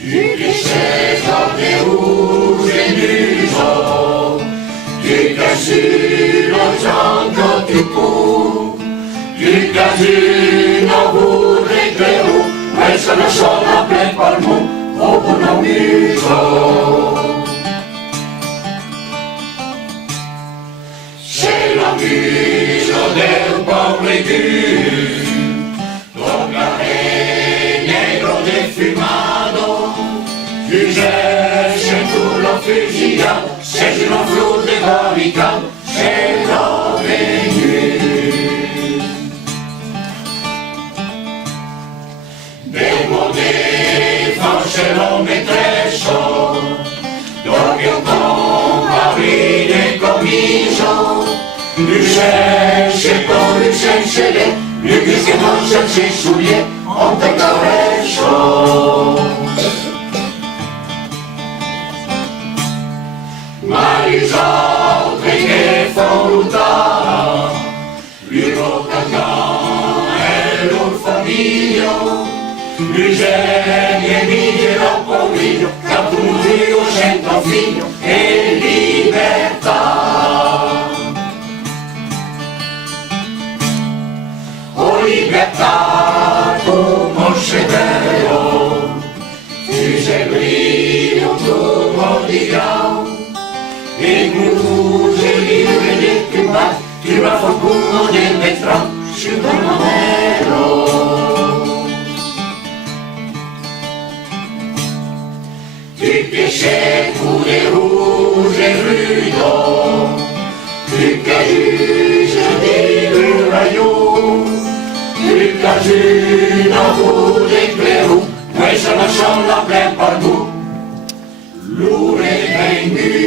Du cliché des rouges et du jaune, du casino gianco più pur, du casino pure che questa non sono per palmo, o un amico. C'est l'amico del Paulighi, negro defumado, dice tu lo fisica, sei una flor de carica, sei la venue. Devo dire, forse lo mettesso, dopo comparire comiso, con licenze, lui che non si sulle, on te caresso. Ma gli altri che voluta, lui Rocacan e l'orfaniglio, lui genie di troppo figlio, capuzio cento figlio e libertà. O libertà come scedero, tu sei brillo come di grau, e tu sei libre di combat, tu vas qualcuno del vetrano, sul nero. Tu piace pure rouge e rudo, tu caduce di rayon, tu casino pure clero, questa non sono la plein partout, l'ure venue.